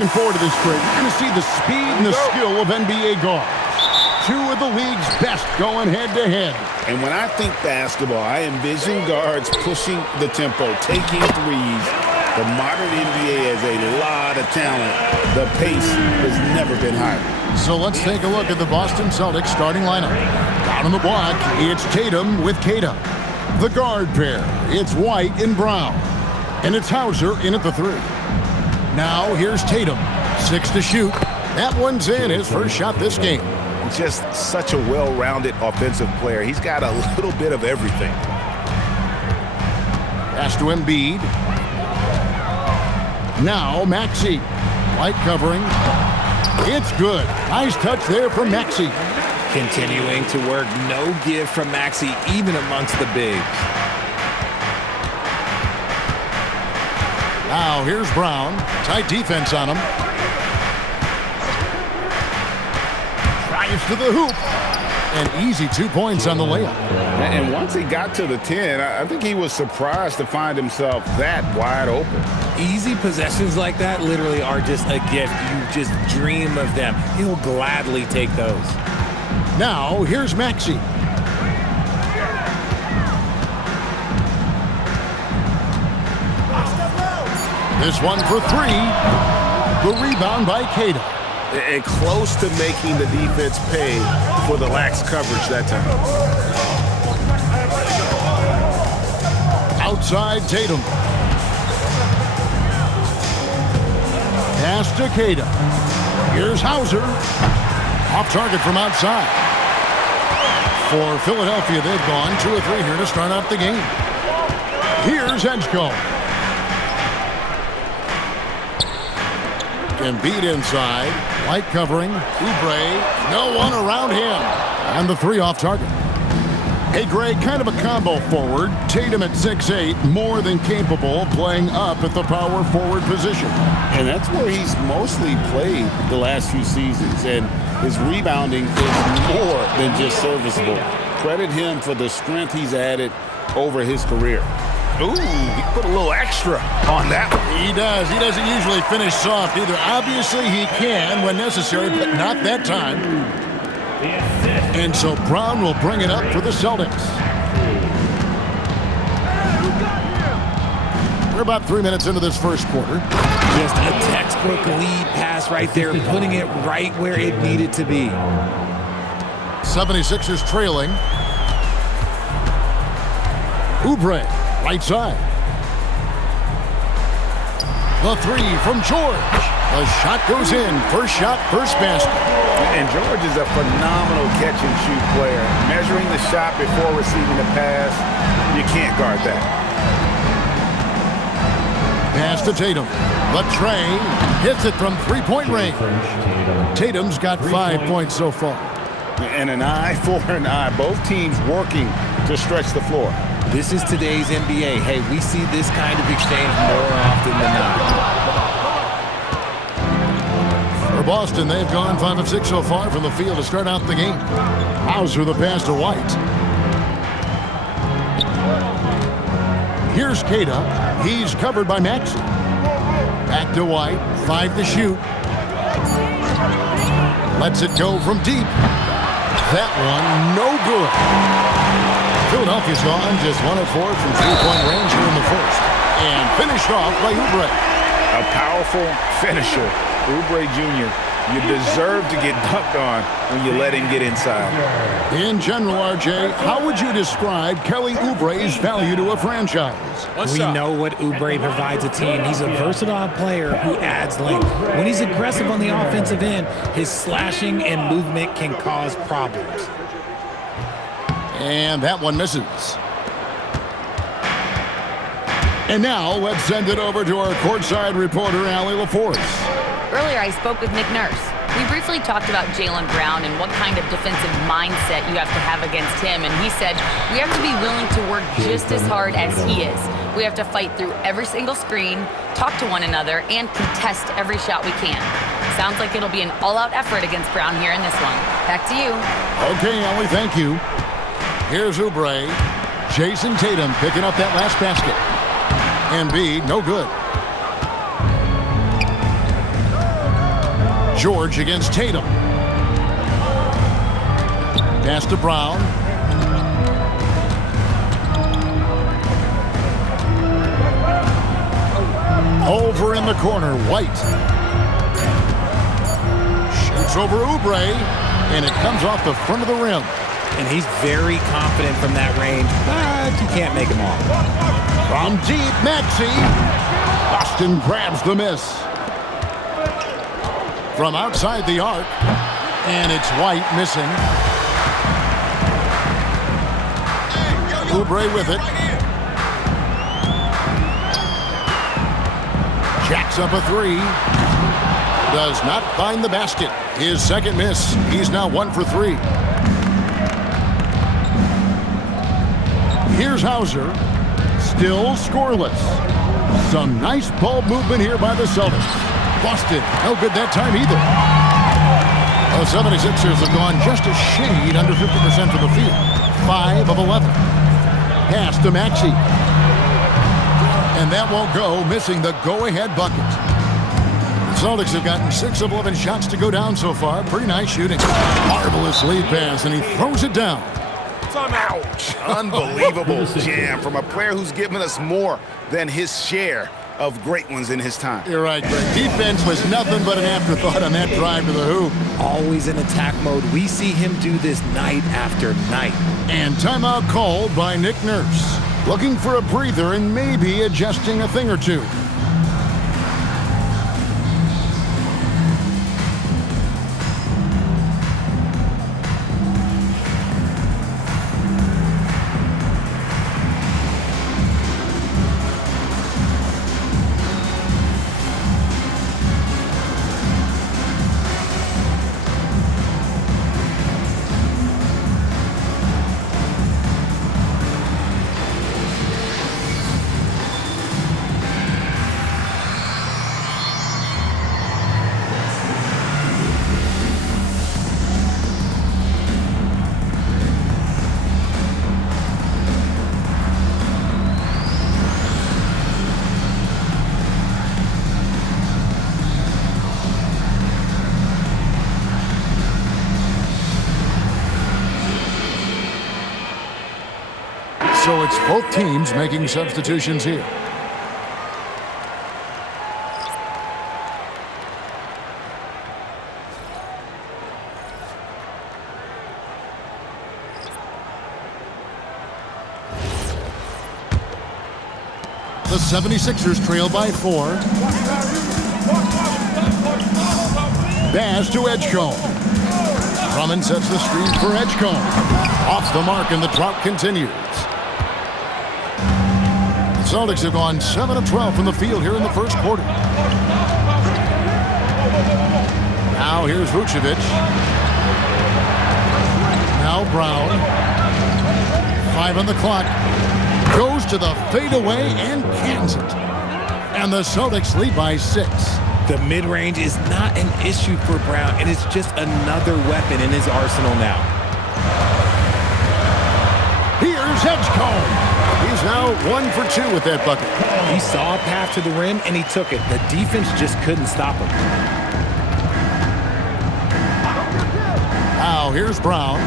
Looking forward to this trade. You're going to see the speed and the skill of NBA guards. Two of the league's best going head-to-head. And when I think basketball, I envision guards pushing the tempo, taking threes. The modern NBA has a lot of talent. The pace has never been higher. So let's take a look at the Boston Celtics starting lineup. Down on the block, it's Tatum with Kata. The guard pair, it's White and Brown. And it's Hauser in at the 3. Now here's Tatum. 6 to shoot. That one's in, his first shot this game. Just such a well-rounded offensive player. He's got a little bit of everything. Pass to Embiid. Now Maxey. White covering. It's good. Nice touch there from Maxey. Continuing to work. No give from Maxey, even amongst the bigs. Now here's Brown. Tight defense on him. Drives to the hoop. And easy 2 points on the layup. And once he got to the 10, I think he was surprised to find himself that wide open. Easy possessions like that literally are just a gift. You just dream of them. He'll gladly take those. Now here's Maxey. This one for 3. The rebound by Kata. And close to making the defense pay for the lax coverage that time. Outside Tatum. Pass to Kata. Here's Hauser. Off target from outside. For Philadelphia, they've gone 2 or 3 here to start out the game. Here's Edgecombe. Embiid inside. White covering. Oubre. No one around him. And the 3 off target. Hey, Greg, kind of a combo forward. Tatum at 6'8", more than capable of playing up at the power forward position. And that's where he's mostly played the last few seasons. And his rebounding is more than just serviceable. Credit him for the strength he's added over his career. Ooh, he put a little extra on that one. He does. He doesn't usually finish soft either. Obviously, he can when necessary, but not that time. And so Brown will bring it up for the Celtics. We're about 3 minutes into this first quarter. Just a textbook lead pass right there, putting it right where it needed to be. 76ers trailing. Oubre, right side. The 3 from George. The shot goes in. First shot, first basket. And George is a phenomenal catch-and-shoot player. Measuring the shot before receiving the pass, you can't guard that. Pass to Tatum. The tray hits it from three-point range. Tatum's got 5 points so far. And an eye for an eye. Both teams working to stretch the floor. This is today's NBA. Hey, we see this kind of exchange more often than not. For Boston, they've gone 5 of 6 so far from the field to start out the game. Hauser the pass to White. Here's Kata. He's covered by Maxey. Back to White. 5 to shoot. Lets it go from deep. That one, no good. Philadelphia's gone just 1 of 4 from three-point range here in the first. And finished off by Oubre. A powerful finisher. Oubre Jr., you deserve to get dunked on when you let him get inside. In general, RJ, how would you describe Kelly Oubre's value to a franchise? We know what Oubre provides a team. He's a versatile player who adds length. When he's aggressive on the offensive end, his slashing and movement can cause problems. And that one misses. And now let's send it over to our courtside reporter, Allie LaForce. Earlier, I spoke with Nick Nurse. We briefly talked about Jaylen Brown and what kind of defensive mindset you have to have against him, and he said we have to be willing to work just as hard as he is. We have to fight through every single screen, talk to one another, and contest every shot we can. Sounds like it'll be an all-out effort against Brown here in this one. Back to you. Okay, Allie, thank you. Here's Oubre. Jason Tatum picking up that last basket. Embiid, no good. George against Tatum. Pass to Brown. Over in the corner, White. Shoots over Oubre, and it comes off the front of the rim. And he's very confident from that range, but you can't make him all. From deep, Maxey. Boston grabs the miss. From outside the arc, and it's White missing. Oubre with it. Jacks up a three. Does not find the basket. His second miss. He's now 1 for 3. Here's Hauser. Still scoreless. Some nice ball movement here by the Celtics. Boston, no good that time either. The 76ers have gone just a shade under 50% from the field. 5 of 11. Pass to Maxey. And that won't go, missing the go-ahead bucket. The Celtics have gotten 6 of 11 shots to go down so far. Pretty nice shooting. Marvelous lead pass, and he throws it down. Ouch. Unbelievable jam from a player who's given us more than his share of great ones in his time. You're right, Greg. Defense was nothing but an afterthought on that drive to the hoop. Always in attack mode. We see him do this night after night. And timeout called by Nick Nurse. Looking for a breather and maybe adjusting a thing or two. So it's both teams making substitutions here. The 76ers trail by 4. Pass to Edgecombe. Drummond sets the screen for Edgecombe. Off the mark, and the drought continues. The Celtics have gone 7 of 12 from the field here in the first quarter. Now here's Vucevic. Now Brown. 5 on the clock. Goes to the fadeaway and cans it. And the Celtics lead by 6. The mid-range is not an issue for Brown, and it's just another weapon in his arsenal now. Here's Edgecombe. He's now 1 for 2 with that bucket. He saw a path to the rim, and he took it. The defense just couldn't stop him. Now here's Brown.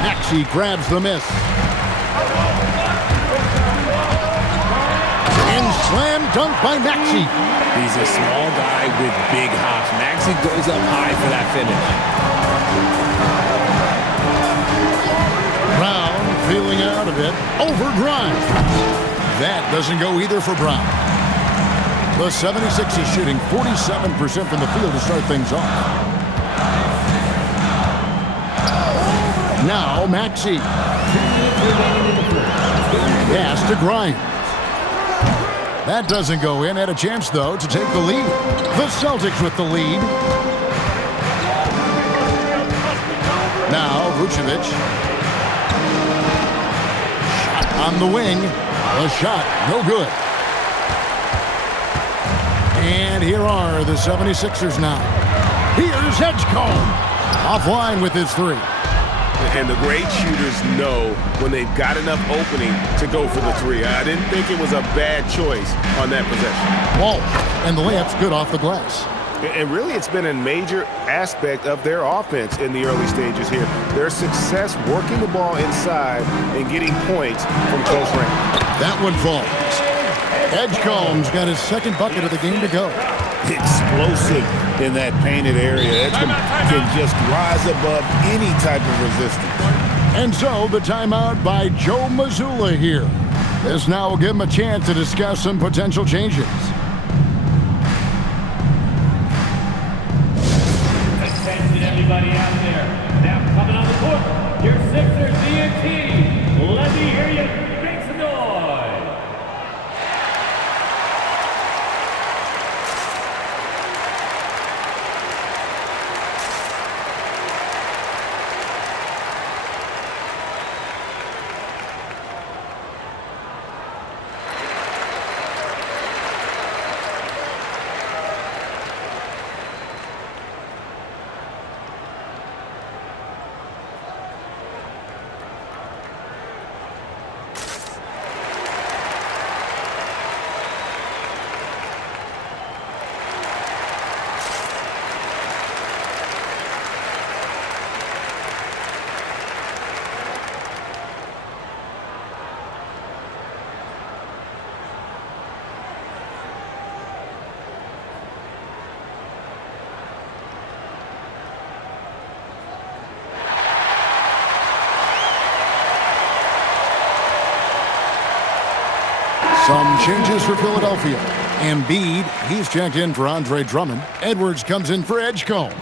Maxey grabs the miss. And slam dunk by Maxey. He's a small guy with big hops. Maxey goes up high for that finish. Brown feeling out of it. Over Grimes. That doesn't go either for Brown. The 76ers shooting 47% from the field to start things off. Now Maxey. Pass to Grimes. That doesn't go in. Had a chance, though, to take the lead. The Celtics with the lead. Now Vucevic. On the wing, a shot, no good. And here are the 76ers now. Here's Edgecombe, offline with his 3. And the great shooters know when they've got enough opening to go for the three. I didn't think it was a bad choice on that possession. Walsh, and the layup's good off the glass. And really, it's been a major aspect of their offense in the early stages here. Their success working the ball inside and getting points from close range. That one falls. Edgecombe's got his second bucket of the game to go. Explosive in that painted area. Edgecombe can just rise above any type of resistance. And so the timeout by Joe Mazzulla here. This now will give him a chance to discuss some potential changes. Attention everybody out there. Now coming on the court, your Sixers DNT. Let me hear you make some noise. Some changes for Philadelphia. Embiid, he's checked in for Andre Drummond. Edwards comes in for Edgecombe.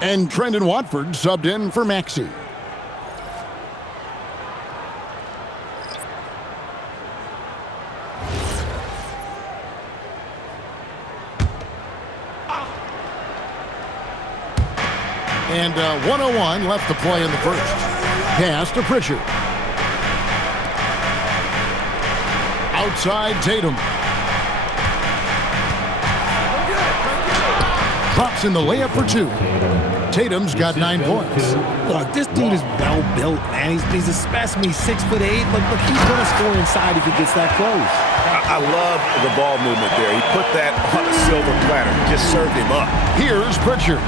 And Trendon Watford subbed in for Maxey. And 101 left to play in the first. Pass to Pritchard. Outside Tatum. Drops in the layup for two. Tatum's got 9 points. Look, this dude is well-built, man. He's a specimen. He's 6'8". Look, he's going to score inside if he gets that close. I love the ball movement there. He put that on a silver platter. Just served him up. Here's Pritchard.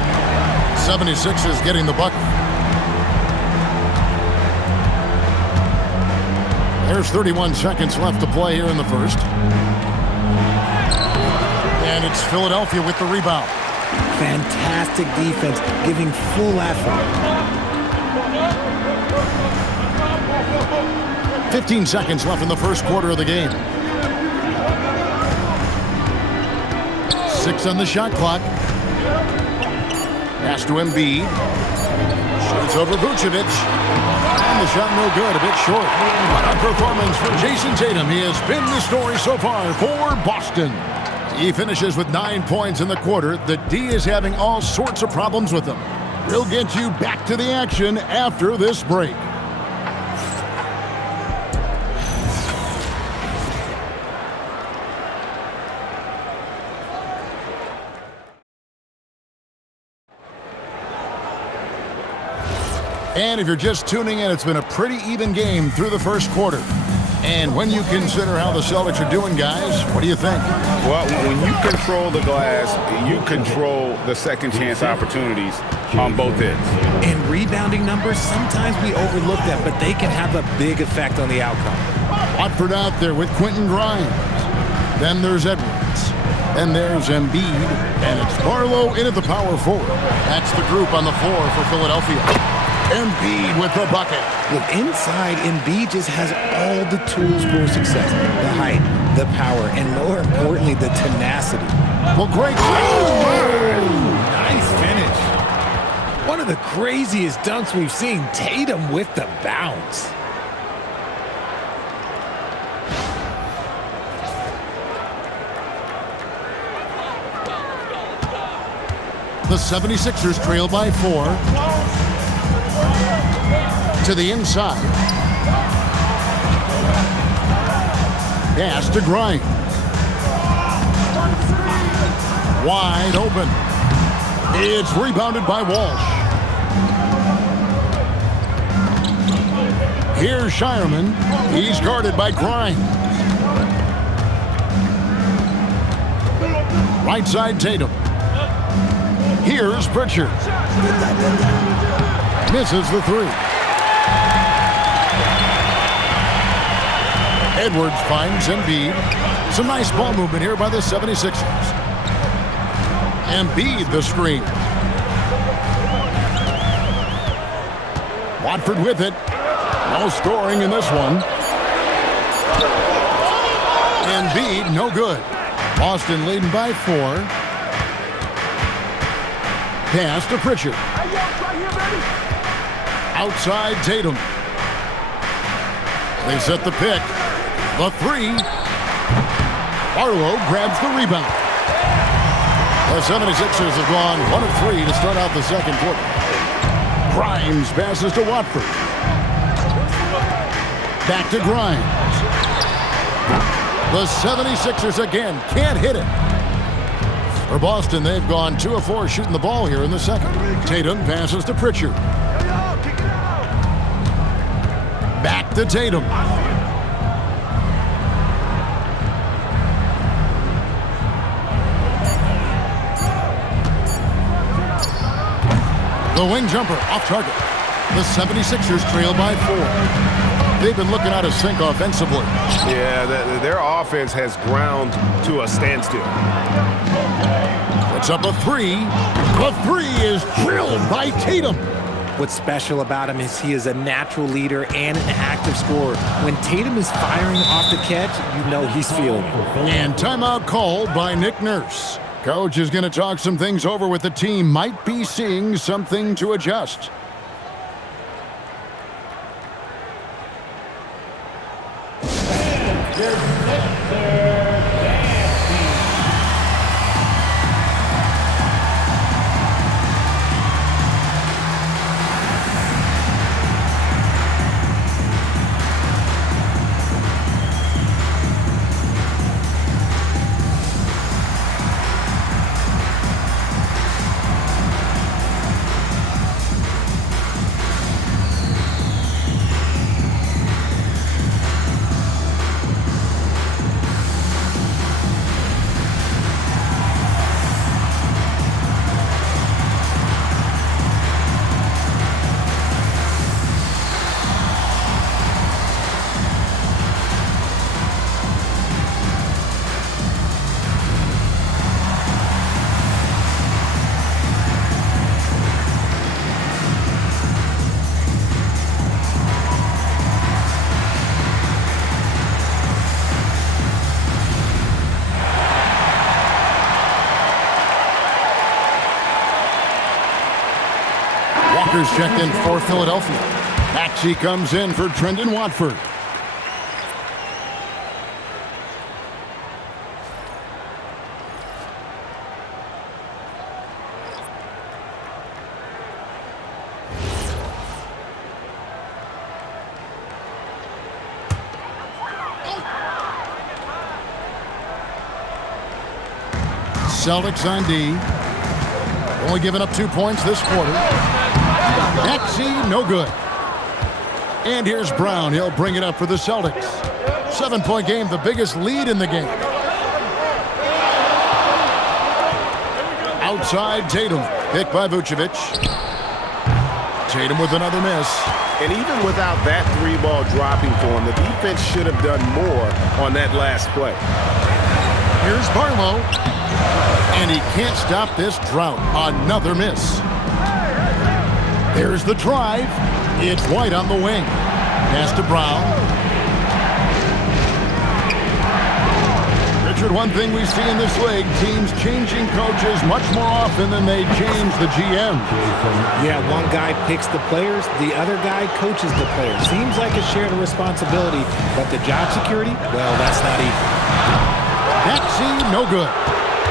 76ers getting the bucket. There's 31 seconds left to play here in the first. And it's Philadelphia with the rebound. Fantastic defense, giving full effort. 15 seconds left in the first quarter of the game. 6 on the shot clock. Pass to Embiid. Shoots over Vucevic. And the shot no good, a bit short. What a performance for Jason Tatum. He has been the story so far for Boston. He finishes with 9 points in the quarter. The D is having all sorts of problems with him. We'll get you back to the action after this break. And if you're just tuning in, it's been a pretty even game through the first quarter. And when you consider how the Celtics are doing, guys, what do you think? Well, when you control the glass, you control the second chance opportunities on both ends. And rebounding numbers, sometimes we overlook that, but they can have a big effect on the outcome. Watford out there with Quentin Grimes. Then there's Edwards. Then there's Embiid. And it's Barlow in at the power forward. That's the group on the floor for Philadelphia. Embiid with the bucket. Look, inside, Embiid just has all the tools for success. The height, the power, and more importantly, the tenacity. Well, great. Nice finish. One of the craziest dunks we've seen. Tatum with the bounce. The 76ers trail by 4. To the inside. Pass to Grimes. Wide open. It's rebounded by Walsh. Here's Shireman. He's guarded by Grimes. Right side Tatum. Here's Pritchard. Misses the three. Edwards finds Embiid. Some nice ball movement here by the 76ers. Embiid the screen. Watford with it. No scoring in this one. Embiid no good. Boston leading by 4. Pass to Pritchard. Outside Tatum. They set the pick. The three. Barlow grabs the rebound. The 76ers have gone 1 of 3 to start out the second quarter. Grimes passes to Watford. Back to Grimes. The 76ers again can't hit it. For Boston, they've gone 2 of 4 shooting the ball here in the second. Tatum passes to Pritchard. Back to Tatum. The wing jumper off target. The 76ers trail by 4. They've been looking out of sync offensively. Yeah, their offense has ground to a standstill. Puts up a 3. The 3 is drilled by Tatum. What's special about him is he is a natural leader and an active scorer. When Tatum is firing off the catch, you know he's feeling it. And timeout called by Nick Nurse. Coach is going to talk some things over with the team. Might be seeing something to adjust. Walker's checked in for Philadelphia. Maxey comes in for Trendon Watford. Celtics on D. Only giving up 2 points this quarter. Maxey, no good. And here's Brown. He'll bring it up for the Celtics. 7-point game, the biggest lead in the game. Outside Tatum. Picked by Vucevic. Tatum with another miss. And even without that 3-ball dropping for him, the defense should have done more on that last play. Here's Barlow. And he can't stop this drought. Another miss. There's the drive. It's White on the wing. Pass to Brown. Richard, one thing we see in this league, teams changing coaches much more often than they change the GM. Yeah, one guy picks the players, the other guy coaches the players. Seems like a shared responsibility, but the job security, well, that's not even. Maxey, no good.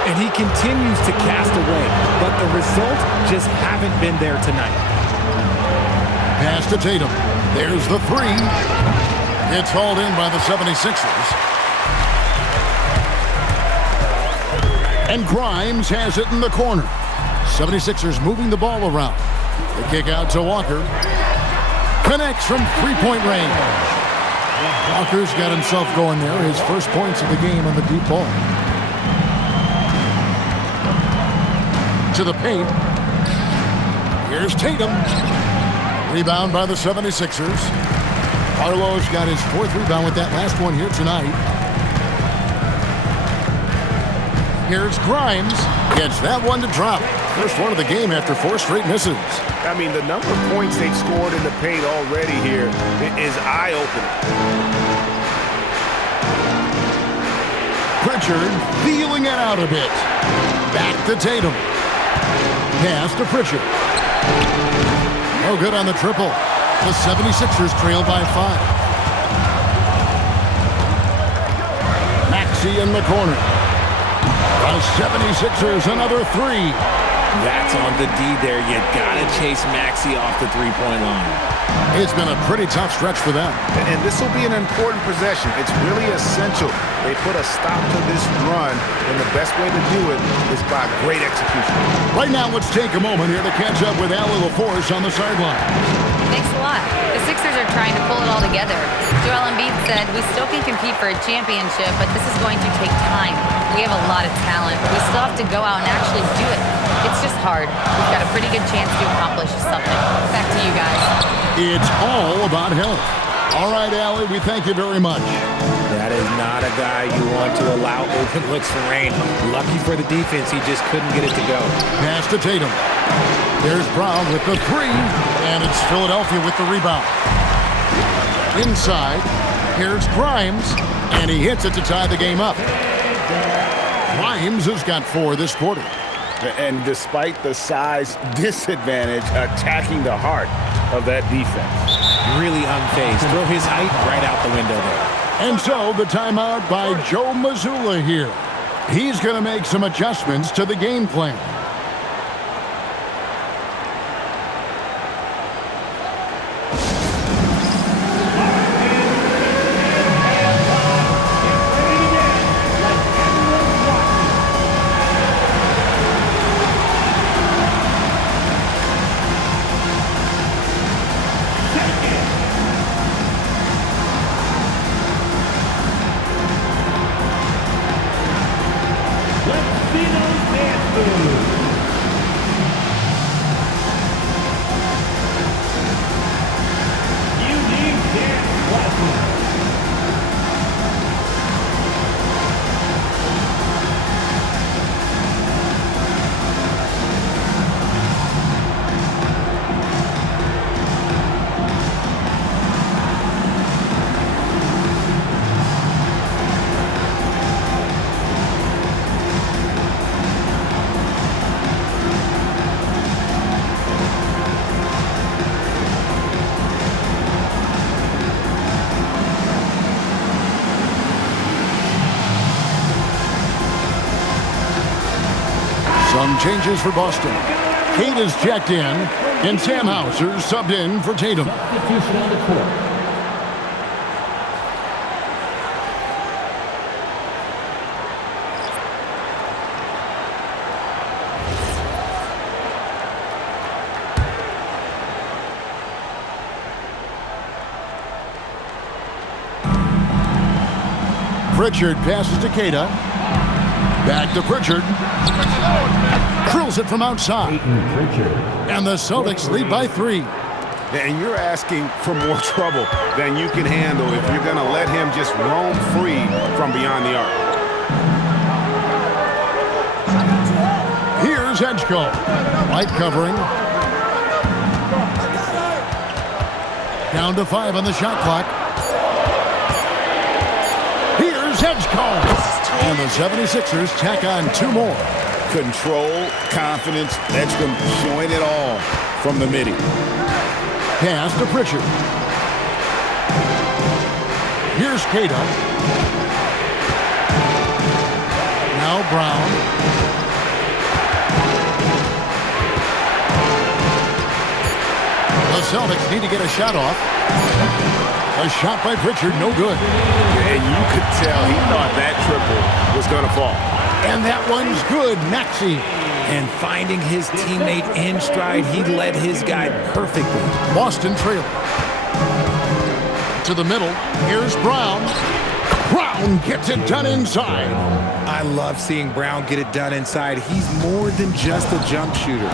And he continues to cast away, but the results just haven't been there tonight. Pass to Tatum. There's the 3. It's hauled in by the 76ers. And Grimes has it in the corner. 76ers moving the ball around. The kick out to Walker. Connects from three-point range. Walker's got himself going there. His first points of the game on the deep ball. To the paint. Here's Tatum. Rebound by the 76ers. Carlo's got his fourth rebound with that last one here tonight. Here's Grimes. Gets that one to drop. First one of the game after 4 straight misses. I mean, the number of points they've scored in the paint already here is eye-opening. Pritchard feeling it out a bit. Back to Tatum. Pass to Pritchard. No good on the triple. The 76ers trail by 5. Maxey in the corner. The 76ers another 3. That's on the D there. You gotta chase Maxey off the three-point line. It's been a pretty tough stretch for them. And this will be an important possession. It's really essential they put a stop to this run, and the best way to do it is by great execution. Right now, let's take a moment here to catch up with Allie LaForce on the sideline. Thanks a lot. The Sixers are trying to pull it all together. Joel Embiid said, "We still can compete for a championship, but this is going to take time. We have a lot of talent, but we still have to go out and actually do it. It's just hard. We've got a pretty good chance to accomplish something." Back to you guys. It's all about health. All right, Allie, we thank you very much. That is not a guy you want to allow open looks for rain. Lucky for the defense, he just couldn't get it to go. Pass to Tatum. There's Brown with the 3, and it's Philadelphia with the rebound. Inside, here's Grimes, and he hits it to tie the game up. Grimes has got 4 this quarter. And despite the size disadvantage, attacking the heart of that defense. Really unfazed. Throw his height right out the window there. And so the timeout by Joe Mazzulla here. He's going to make some adjustments to the game plan. Some changes for Boston. Kate is checked in, and Sam Hauser subbed in for Tatum. Substitution on the court. Pritchard passes to Keita. Back to Pritchard. Drills it from outside. And the Celtics lead by 3. And you're asking for more trouble than you can handle if you're going to let him just roam free from beyond the arc. Here's Edgecombe. Light covering. Down to 5 on the shot clock. Here's Edgecombe. And the 76ers tack on 2 more. Control, confidence, Edgecombe showing it all from the midi. Pass to Pritchard. Here's Keita. Now Brown. The Celtics need to get a shot off. A shot by Pritchard, no good. And you could tell he thought that triple was going to fall. And that one's good, Maxey. And finding his teammate in stride, he led his guy perfectly. Boston trailing. To the middle. Here's Brown. Brown gets it done inside. I love seeing Brown get it done inside. He's more than just a jump shooter.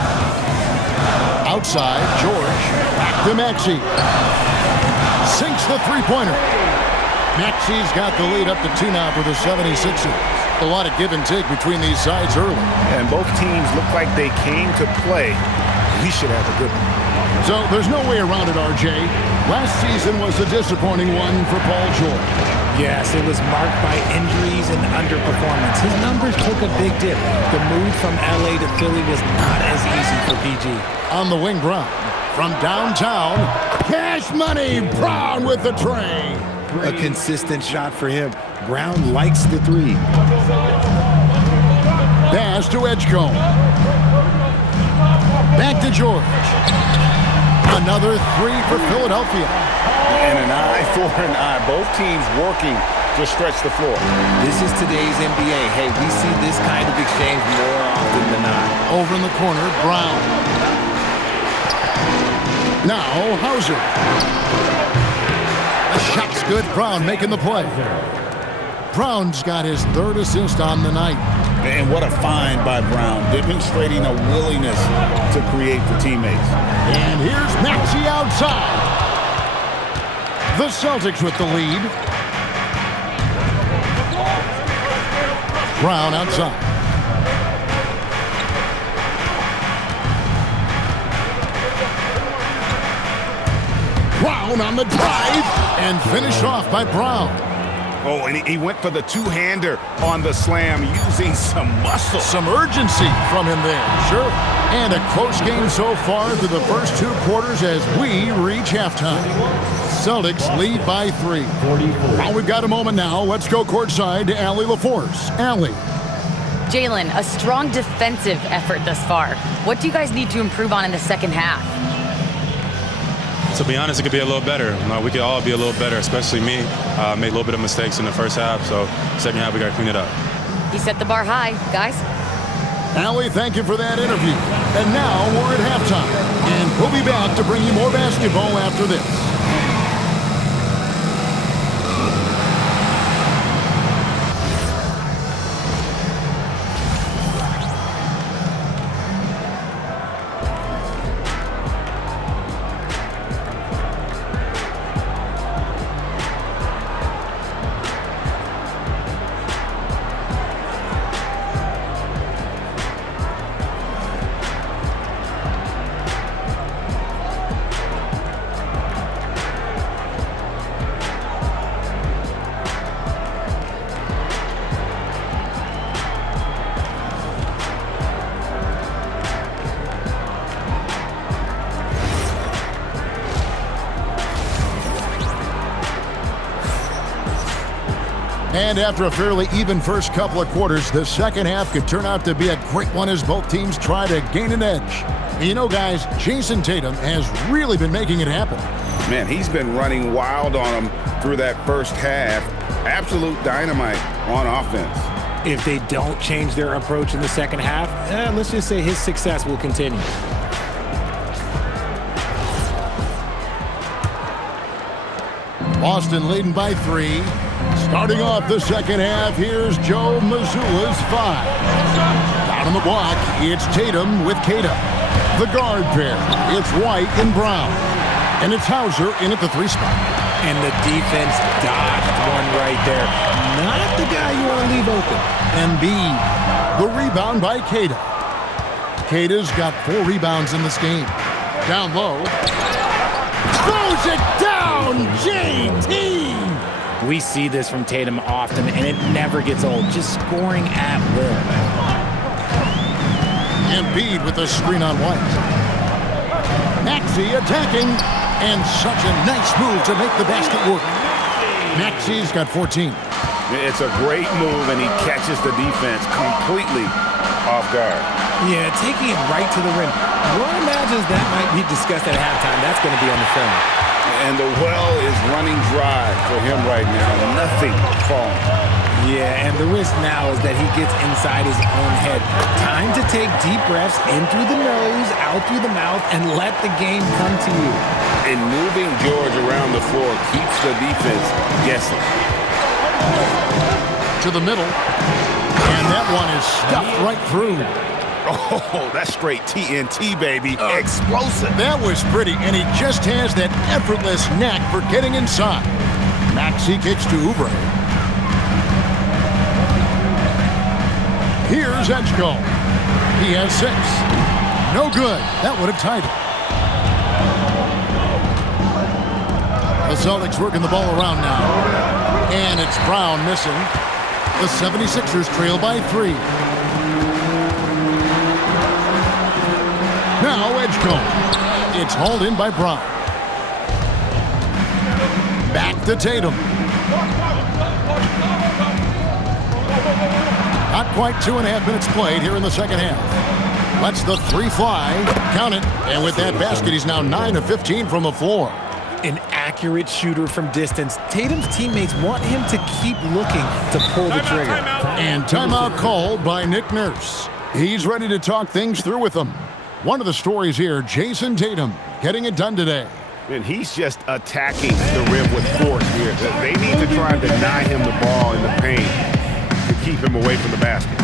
Outside, George. Back to Maxey. Sinks the three-pointer. Maxey's got the lead up to 2 now for the 76ers. A lot of give and take between these sides early. And both teams look like they came to play. We should have a good one. So there's no way around it, RJ. Last season was a disappointing one for Paul George. Yes, it was marked by injuries and underperformance. His numbers took a big dip. The move from LA to Philly was not as easy for PG. On the wing, Brown. From downtown, cash money, Brown with the tray. A consistent shot for him. Brown likes the three. Pass to Edgecombe. Back to George. Another three for Philadelphia. And an eye for an eye. Both teams working to stretch the floor. This is today's NBA. Hey, we see this kind of exchange more often than not. Over in the corner, Brown. Now, Hauser. The shot's good. Brown making the play. Brown's got his 3rd assist on the night. And what a find by Brown, demonstrating a willingness to create for teammates. And here's Maxey outside. The Celtics with the lead. Brown outside. Brown on the drive and finished off by Brown. Oh, and he went for the two-hander on the slam, using some muscle. Some urgency from him there, sure. And a close game so far through the first 2 quarters as we reach halftime. Celtics lead by 3. Well, we've got a moment now. Let's go courtside to Allie LaForce. Allie. Jalen, a strong defensive effort thus far. What do you guys need to improve on in the second half? To be honest, it could be a little better. We could all be a little better, especially me. Made a little bit of mistakes in the first half, so second half we got to clean it up. He set the bar high, guys. Allie, thank you for that interview. And now we're at halftime, and we'll be back to bring you more basketball after this. And after a fairly even first couple of quarters, the second half could turn out to be a great one as both teams try to gain an edge. You know, guys, Jason Tatum has really been making it happen. Man, he's been running wild on them through that first half. Absolute dynamite on offense. If they don't change their approach in the second half, let's just say his success will continue. Boston leading by 3. Starting off the second half, here's Joe Mazzulla's 5. Down on the block, it's Tatum with Keita. The guard pair, it's White and Brown. And it's Hauser in at the 3 spot. And the defense dodged one right there. Not the guy you want to leave open. Embiid, the rebound by Keita. Keita's got 4 rebounds in this game. Down low. Throws it down, JT! We see this from Tatum often, and it never gets old. Just scoring at will. Embiid with a screen on White. Maxey attacking, and such a nice move to make the basket work. Maxey's got 14. It's a great move, and he catches the defense completely off guard. Yeah, taking it right to the rim. One imagines that might be discussed at halftime. That's going to be on the film. And the well is running dry for him right now. Nothing falling. Yeah, and the risk now is that he gets inside his own head. Time Learn to take deep breaths in through the nose, out through the mouth, and let the game come to you. And moving George around the floor keeps the defense guessing. To the middle. And that one is stuffed right through. Oh, that's straight TNT, baby. Explosive. That was pretty, and he just has that effortless knack for getting inside. Maxey kicks to Oubre. Here's Edgecombe. He has 6. No good. That would have tied it. The Celtics working the ball around now. And it's Brown missing. The 76ers trail by 3. Now Edgecombe. It's hauled in by Brown. Back to Tatum. Not quite 2.5 minutes played here in the second half. Lets the 3 fly. Count it. And with that basket, he's now 9 of 15 from the floor. An accurate shooter from distance. Tatum's teammates want him to keep looking to pull the trigger. And timeout called by Nick Nurse. He's ready to talk things through with them. One of the stories here, Jason Tatum getting it done today. And he's just attacking the rim with force here. They need to try and deny him the ball in the paint to keep him away from the basket.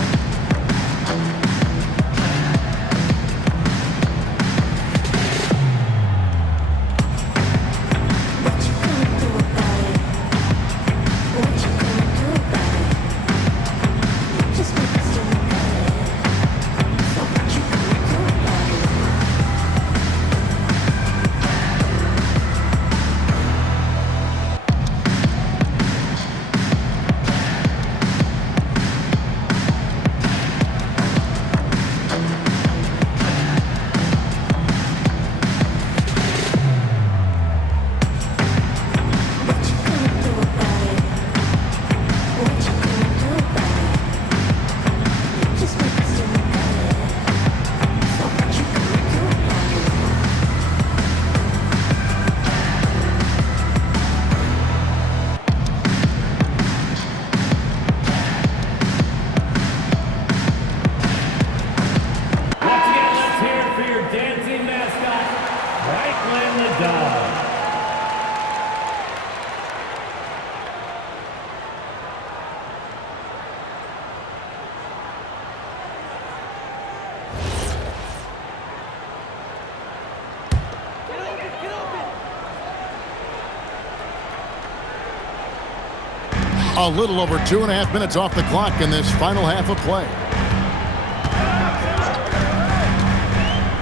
A little over 2.5 minutes off the clock in this final half of play.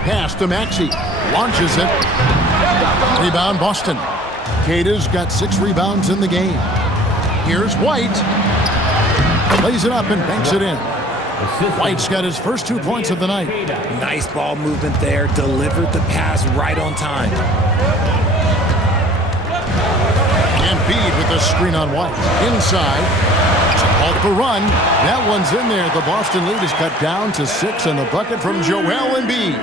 Pass to Maxey. Launches it. Rebound Boston. Keita's got 6 rebounds in the game. Here's White. Lays it up and banks it in. White's got his first 2 points of the night. Nice ball movement there. Delivered the pass right on time. Embiid with the screen on White. Inside. Off the run. That one's in there. The Boston lead is cut down to 6 and the bucket from Joel Embiid.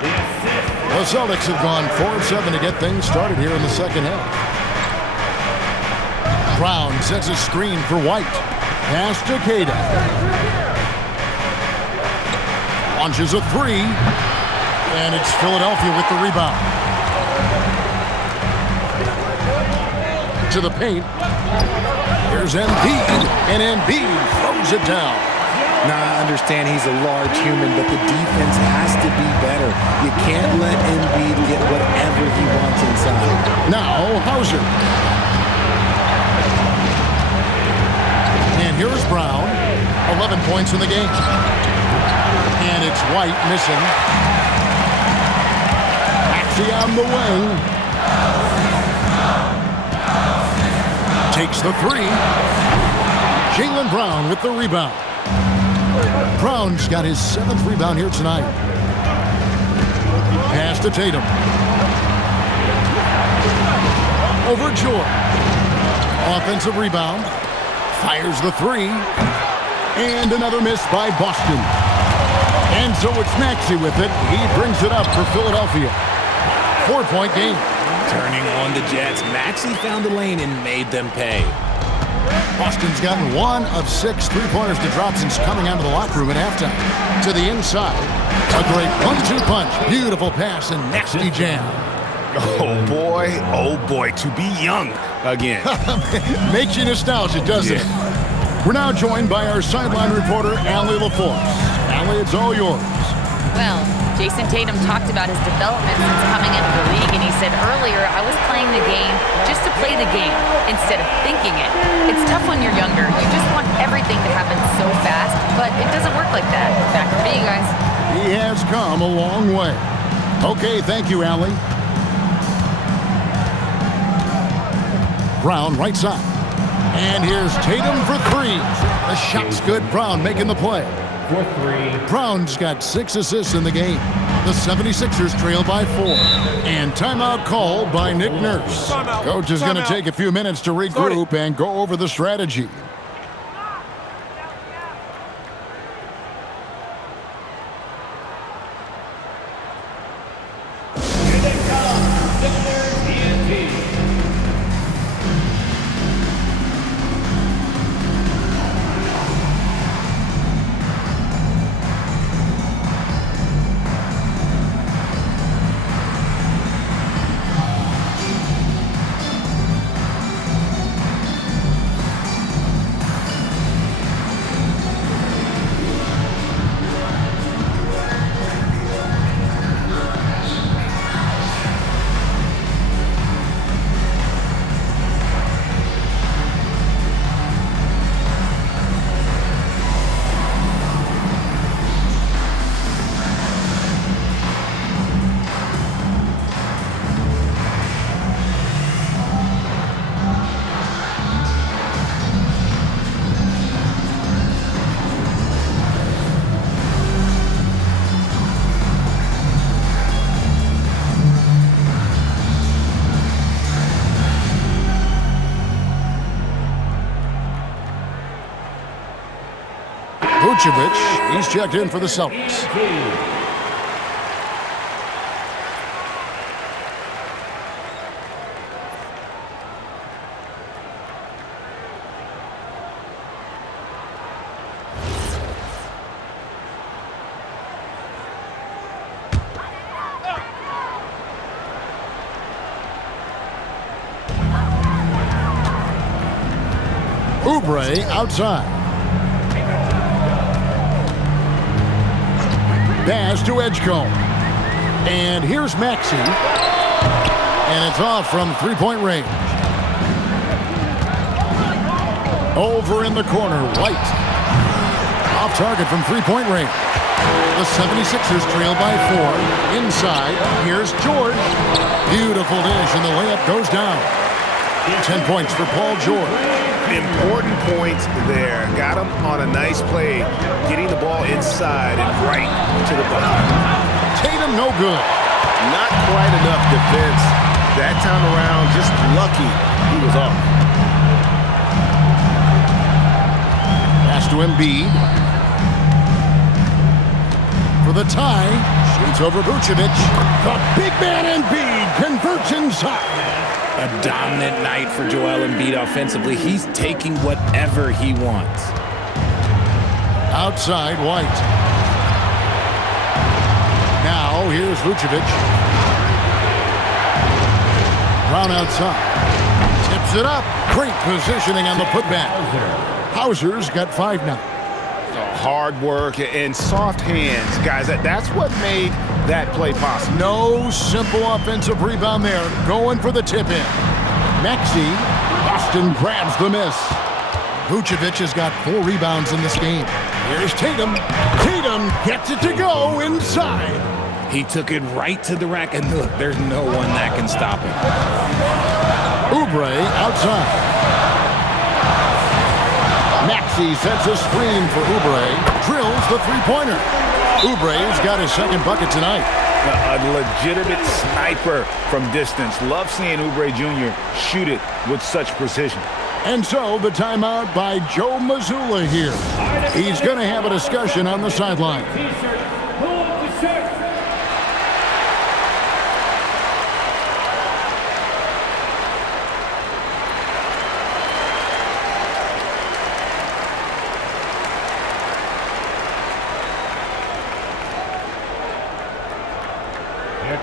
The Celtics have gone 4 of 7 to get things started here in the second half. Brown sets a screen for White. Pass to Keita. Launches a 3. And it's Philadelphia with the rebound. To the paint. Here's Embiid, and Embiid throws it down. Now, I understand he's a large human, but the defense has to be better. You can't let Embiid get whatever he wants inside. Now, Hauser. And here's Brown, 11 points in the game. And it's White missing. Maxey on the wing. Takes the 3. Jaylen Brown with the rebound. Brown's got his 7th rebound here tonight. Pass to Tatum. Over George. Offensive rebound. Fires the 3. And another miss by Boston. And so it's Maxey with it. He brings it up for Philadelphia. 4-point game. Turning on the Jets, Maxey found the lane and made them pay. Boston's gotten 1 of 6 three-pointers to drop since coming out of the locker room at halftime. To the inside. A great 1-2 punch. Beautiful pass and nasty jam. Oh boy, to be young again. Makes you nostalgic, doesn't it? We're now joined by our sideline reporter, Allie LaForce. Allie, it's all yours. Well, Jason Tatum talked about his development since coming into the league, and he said earlier, I was playing the game just to play the game instead of thinking it. It's tough when you're younger. You just want everything to happen so fast, but it doesn't work like that. Back to you guys. He has come a long way. Okay, thank you, Allie. Brown, right side. And here's Tatum for 3. The shot's good. Brown making the play. For 3. Brown's got 6 assists in the game. The 76ers trail by 4. And timeout called by Nick Nurse. Coach is going to take a few minutes to regroup and go over the strategy. Here they come. Sixers ENT. Vucevic, he's checked in for the Celtics. Oubre outside. Pass to Edgecombe. And here's Maxey. And it's off from three-point range. Over in the corner, White. Off target from three-point range. The 76ers trail by 4. Inside, here's George. Beautiful dish, and the layup goes down. 10 points for Paul George. Important points there. Got him on a nice play, getting the ball inside and right to the bucket. Tatum, no good. Not quite enough defense. That time around, just lucky he was off. Pass to Embiid. For the tie, shoots over Vucevic. The big man Embiid converts inside. A dominant night for Joel Embiid offensively. He's taking whatever he wants. Outside, White. Now, here's Vucevic. Brown outside. Tips it up. Great positioning on the putback. Hauser's got 5 now. Hard work and soft hands, guys. That's what made that play possible. No simple offensive rebound there. Going for the tip-in. Maxey. Boston grabs the miss. Vucevic has got 4 rebounds in this game. Here's Tatum. Tatum gets it to go inside. He took it right to the rack, and look, there's no one that can stop him. Oubre outside. Maxey sets a screen for Oubre. Drills the three-pointer. Oubre's got his second bucket tonight. A legitimate sniper from distance. Love seeing Oubre Jr. shoot it with such precision. And so the timeout by Joe Mazzulla here. He's going to have a discussion on the sideline.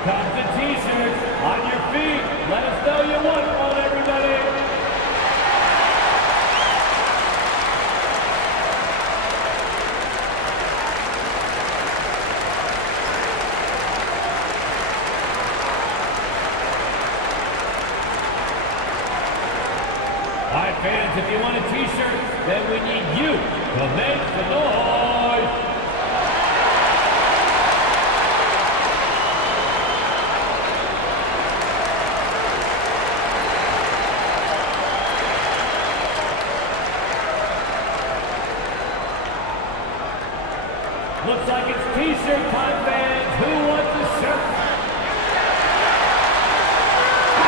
comes the T-shirts. On your feet. Let us know you want one, everybody. All right, fans, if you want a T-shirt, then we need you to make some noise. Looks like it's T-shirt time, fans. Who wants a shirt?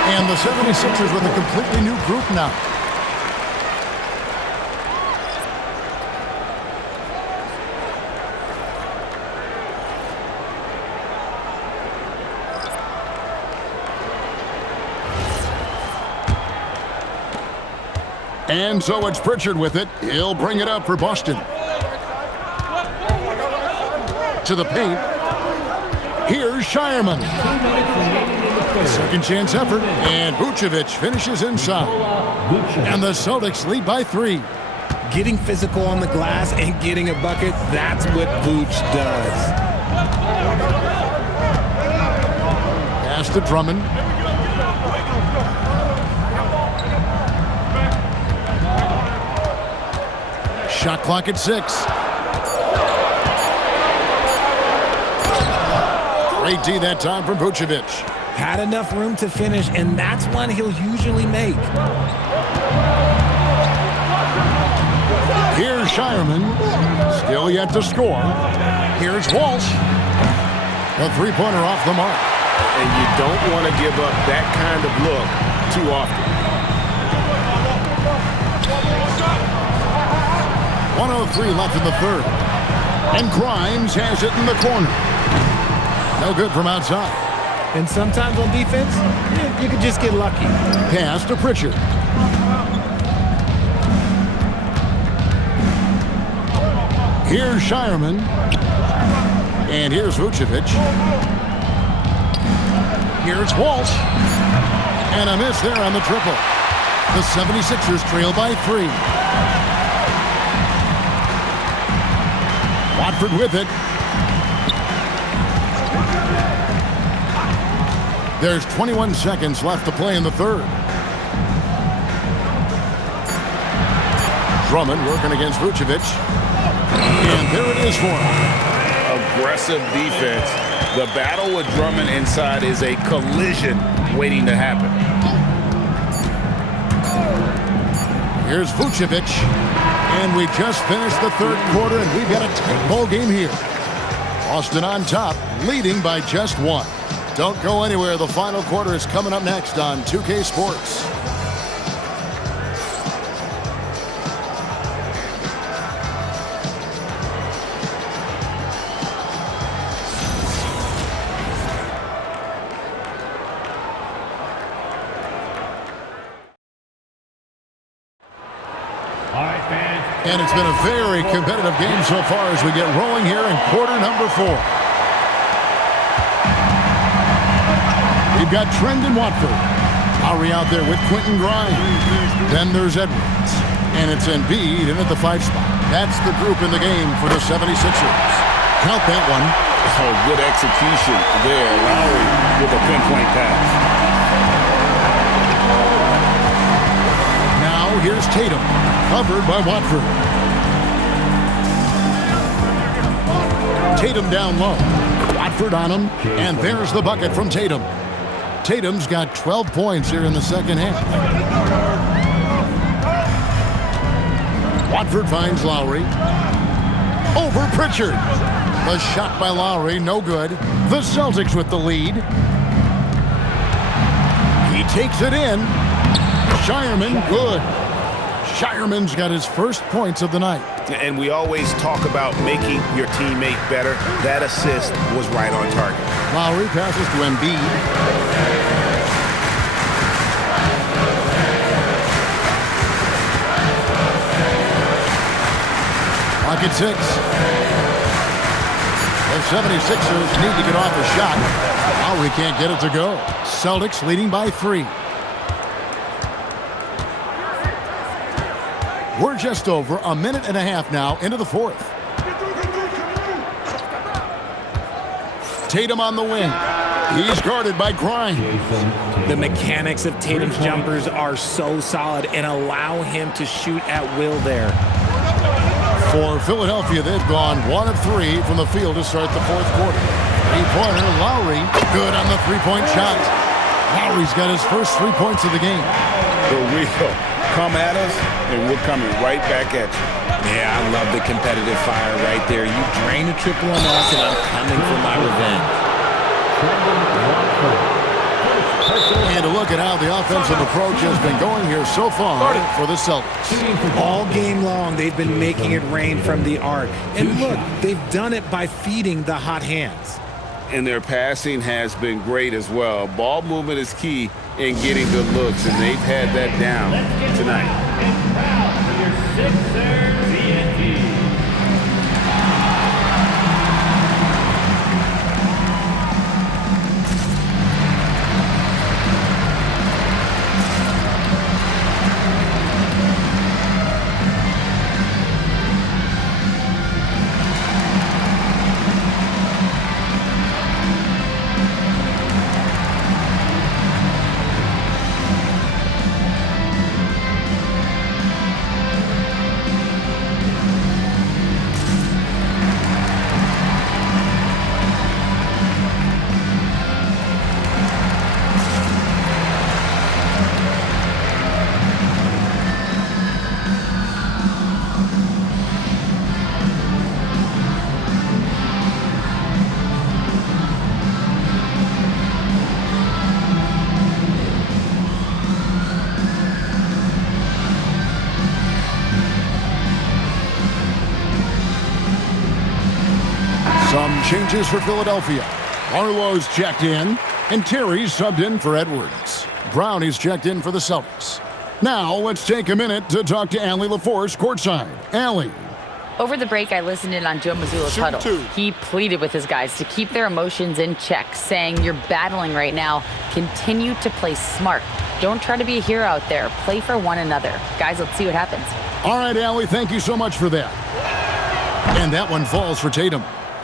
And the 76ers with a completely new group now. And so it's Pritchard with it. He'll bring it up for Boston. To the paint. Here's Shireman. Second chance effort. And Vucevic finishes inside. And the Celtics lead by 3. Getting physical on the glass and getting a bucket, that's what Vooch does. Pass to Drummond. Shot clock at 6. Great D that time from Vucevic. Had enough room to finish, and that's one he'll usually make. Here's Shireman. Still yet to score. Here's Walsh. A three-pointer off the mark. And you don't want to give up that kind of look too often. 1:03 left in the third. And Grimes has it in the corner. No good from outside. And sometimes on defense, you can just get lucky. Pass to Pritchard. Here's Shireman. And here's Vucevic. Here's Walsh. And a miss there on the triple. The 76ers trail by 3. Watford with it. There's 21 seconds left to play in the third. Drummond working against Vucevic. And there it is for him. Aggressive defense. The battle with Drummond inside is a collision waiting to happen. Here's Vucevic. And we just finished the third quarter, and we've got a tight ball game here. Boston on top, leading by just 1. Don't go anywhere. The final quarter is coming up next on 2K Sports. And it's been a very competitive game so far as we get rolling here in quarter number 4. We've got Trent and Watford. Lowry out there with Quentin Grimes. Then there's Edwards. And it's Embiid in at the 5 spot. That's the group in the game for the 76ers. Count that one. Oh, good execution there. Lowry with a pinpoint pass. Now here's Tatum. Covered by Watford. Tatum down low. Watford on him. And there's the bucket from Tatum. Tatum's got 12 points here in the second half. Watford finds Lowry. Over Pritchard. The shot by Lowry, no good. The Celtics with the lead. He takes it in. Shireman, good. Shireman's got his first points of the night. And we always talk about making your teammate better. That assist was right on target. Lowry passes to Embiid. Clock at 6. The 76ers need to get off a shot. Lowry can't get it to go. Celtics leading by 3. We're just over a minute and a half now into the fourth. Tatum on the wing. He's guarded by Grimes. The mechanics of Tatum's jumpers are so solid and allow him to shoot at will there. For Philadelphia, they've gone 1 of 3 from the field to start the fourth quarter. Three-pointer, Lowry, good on the three-point shot. Lowry's got his first 3 points of the game. The wheel. Come at us, and we're coming right back at you. Yeah, I love the competitive fire right there. You drain a triple on us, and I'm coming for my revenge. And to look at how the offensive approach has been going here so far for the Celtics. All game long, they've been making it rain from the arc. And look, they've done it by feeding the hot hands. And their passing has been great as well. Ball movement is key in getting good looks, and they've had that down tonight. And proud for your Sixers TNT. Some changes for Philadelphia. Arlo's checked in, and Terry's subbed in for Edwards. Brownie's checked in for the Celtics. Now, let's take a minute to talk to Allie LaForce courtside. Allie. Over the break, I listened in on Joe Mazzulla's huddle. He pleaded with his guys to keep their emotions in check, saying, "You're battling right now. Continue to play smart. Don't try to be a hero out there. Play for one another." Guys, let's see what happens. All right, Allie, thank you so much for that. And that one falls for Tatum.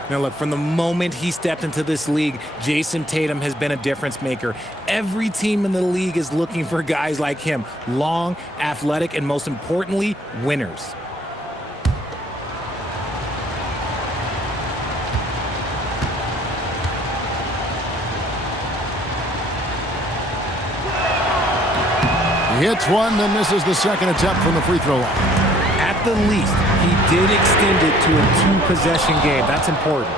Now look, from the moment he stepped into this league, Jason Tatum has been a difference maker. Every team in the league is looking for guys like him. Long, athletic, and most importantly, winners. He hits one, then misses the second attempt from the free throw line. At the least, he did extend it to a two-possession game. That's important.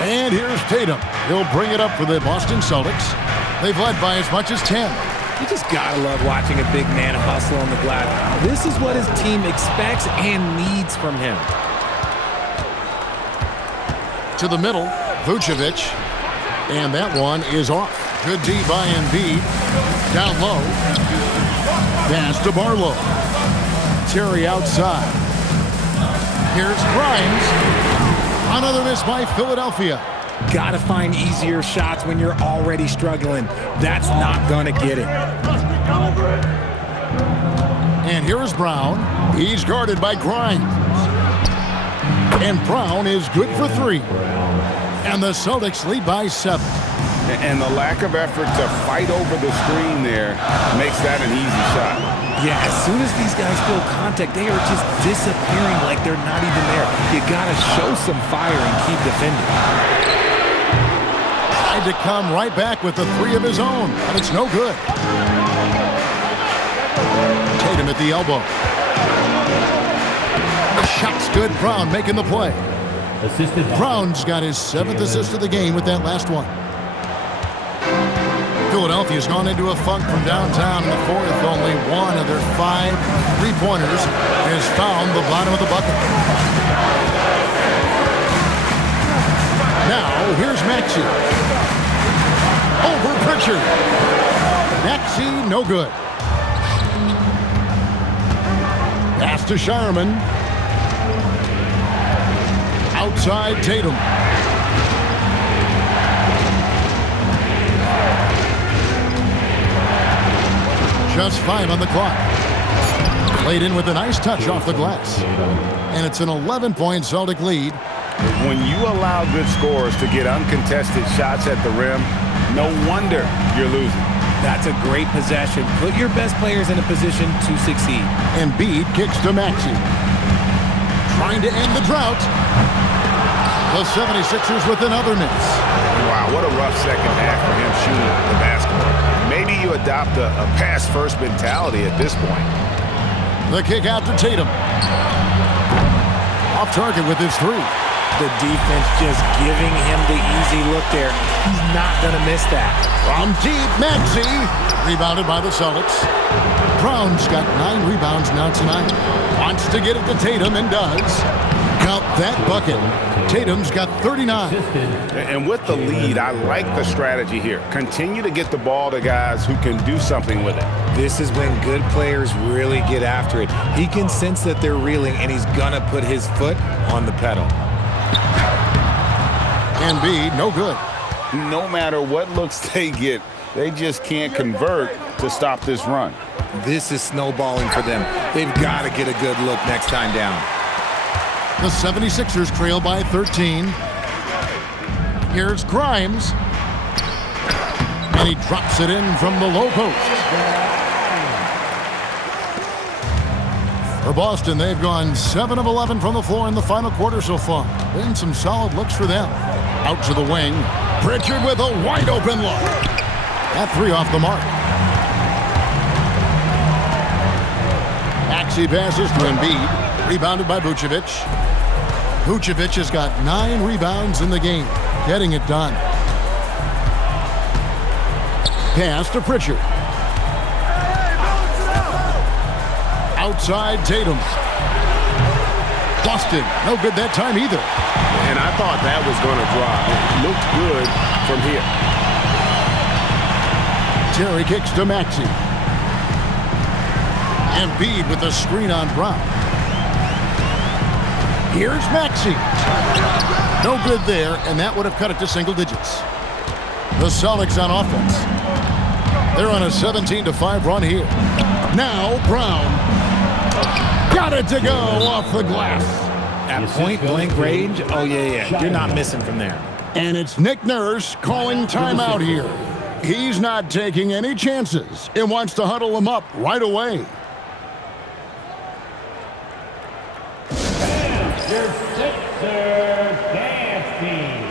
And here's Tatum. He'll bring it up for the Boston Celtics. They've led by as much as 10. You just gotta love watching a big man hustle on the glass. This is what his team expects and needs from him. To the middle, Vucevic. And that one is off. Good D by Embiid. Down low. Pass to Barlow. Terry outside. Here's Grimes. Another miss by Philadelphia. Gotta find easier shots when you're already struggling. That's not gonna get it. And here is Brown. He's guarded by Grimes. And Brown is good for 3. And the Celtics lead by 7. And the lack of effort to fight over the screen there makes that an easy shot. Yeah, as soon as these guys feel contact, they are just disappearing like they're not even there. You gotta show some fire and keep defending. Tried to come right back with the 3 of his own, but it's no good. Tatum at the elbow. The shot's good. Brown making the play. Brown's got his 7th assist of the game with that last one. Philadelphia's gone into a funk from downtown in the fourth. Only one of their 5 3-pointers has found the bottom of the bucket. Now, here's Maxey. Over Pritchard. Maxey, no good. Pass to Sharman. Outside Tatum. Just 5 on the clock. Played in with a nice touch off the glass. And it's an 11-point Celtic lead. When you allow good scorers to get uncontested shots at the rim, no wonder you're losing. That's a great possession. Put your best players in a position to succeed. Embiid kicks to Maxey. Trying to end the drought. The 76ers with another miss. Wow, what a rough second half for him shooting the basketball. Maybe you adopt a pass-first mentality at this point. The kick out to Tatum. Off target with his 3. The defense just giving him the easy look there. He's not going to miss that. From deep, Maxey. Rebounded by the Celtics. Brown's got 9 rebounds now tonight. Wants to get it to Tatum and does. Count that bucket. Tatum's got 39. And with the lead, I like the strategy here. Continue to get the ball to guys who can do something with it. This is when good players really get after it. He can sense that they're reeling, and he's going to put his foot on the pedal. Embiid, no good. No matter what looks they get, they just can't convert to stop this run. This is snowballing for them. They've got to get a good look next time down. The 76ers trail by 13. Here's Grimes. And he drops it in from the low post. For Boston, they've gone 7 of 11 from the floor in the final quarter so far. Been some solid looks for them. Out to the wing. Pritchard with a wide open look. That 3 off the mark. Maxey passes to Embiid. Rebounded by Vucevic. Vucevic has got 9 rebounds in the game. Getting it done. Pass to Pritchard. Outside Tatum. Boston, no good that time either. And I thought that was going to drop. It looked good from here. Terry kicks to Maxey. Embiid with a screen on Brown. Here's Maxey. No good there, and that would have cut it to single digits. The Celtics on offense. They're on a 17-5 run here. Now Brown. Got it to go off the glass. At point-blank range, oh, yeah. You're not missing from there. And it's Nick Nurse calling timeout here. He's not taking any chances and wants to huddle him up right away. Your Sixers dance team.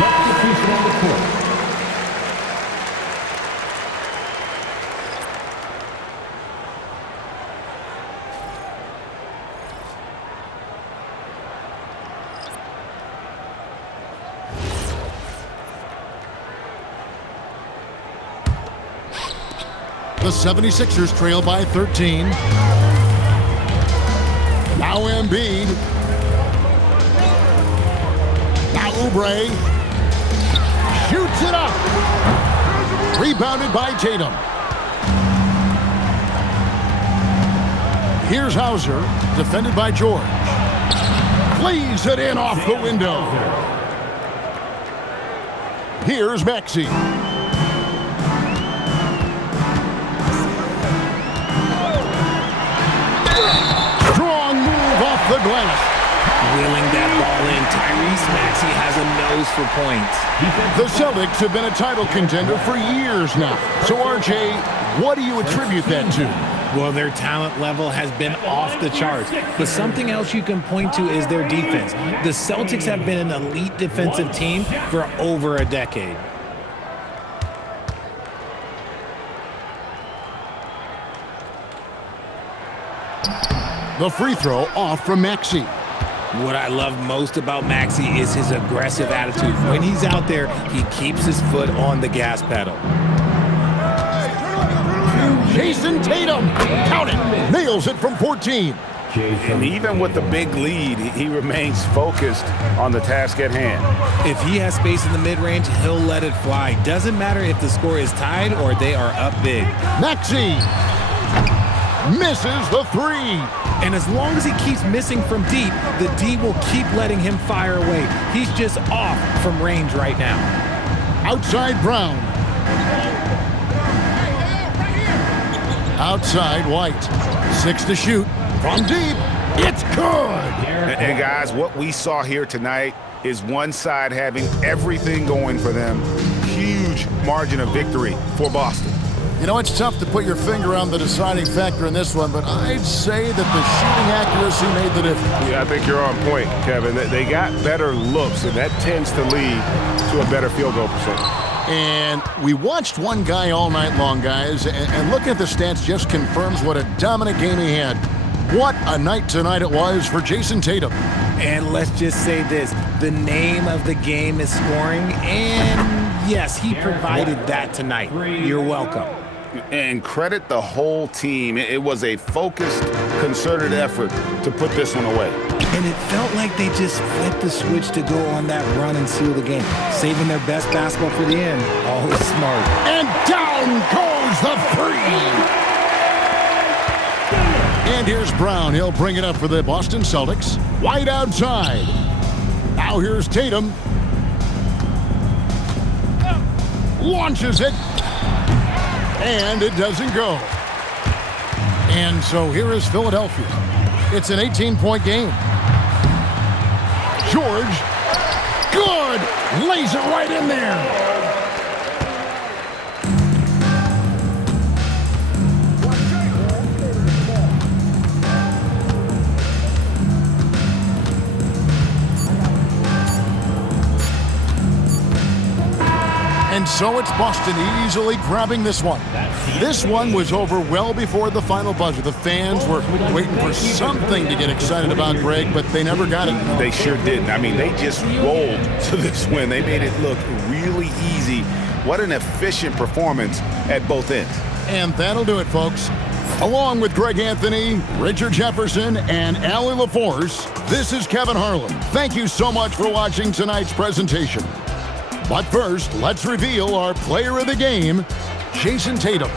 Substitution on the court. The 76ers trail by 13. Now Embiid. Now Oubre. Shoots it up. Rebounded by Tatum. Here's Hauser, defended by George. Flees it in off the window. Here's Maxey. Strong move off the glass. Wheeling that ball in, Tyrese Maxey has a nose for points. The Celtics have been a title contender for years now. So, RJ, what do you attribute that to? Well, their talent level has been off the charts. But something else you can point to is their defense. The Celtics have been an elite defensive team for over a decade. The free throw off from Maxey. What I love most about Maxey is his aggressive attitude. When he's out there, he keeps his foot on the gas pedal. Jason Tatum, count it, nails it from 14. And even with the big lead, he remains focused on the task at hand. If he has space in the mid-range, he'll let it fly. Doesn't matter if the score is tied or they are up big. Maxey misses the three. And as long as he keeps missing from deep, the D will keep letting him fire away. He's just off from range right now. Outside Brown. Outside White. 6 to shoot. From deep. It's good. And guys, what we saw here tonight is one side having everything going for them. Huge margin of victory for Boston. You know, it's tough to put your finger on the deciding factor in this one, but I'd say that the shooting accuracy made the difference. Yeah, I think you're on point, Kevin. They got better looks, and that tends to lead to a better field goal percentage. And we watched one guy all night long, guys, and looking at the stats just confirms what a dominant game he had. What a night tonight it was for Jason Tatum. And let's just say this, the name of the game is scoring, and yes, he provided that tonight. You're welcome. And credit the whole team. It was a focused, concerted effort to put this one away. And it felt like they just flipped the switch to go on that run and seal the game. Saving their best basketball for the end. Always smart. And down goes the three. And here's Brown. He'll bring it up for the Boston Celtics. White outside. Now here's Tatum. Launches it. And it doesn't go. And so here is Philadelphia. It's an 18-point game. George, good, lays it right in there. And so it's Boston easily grabbing this one. This one was over well before the final buzzer. The fans were waiting for something to get excited about, Greg, but they never got it. They sure didn't. I mean, they just rolled to this win. They made it look really easy. What an efficient performance at both ends. And that'll do it, folks. Along with Greg Anthony, Richard Jefferson, and Allie LaForce, this is Kevin Harlan. Thank you so much for watching tonight's presentation. But first, let's reveal our player of the game, Jason Tatum.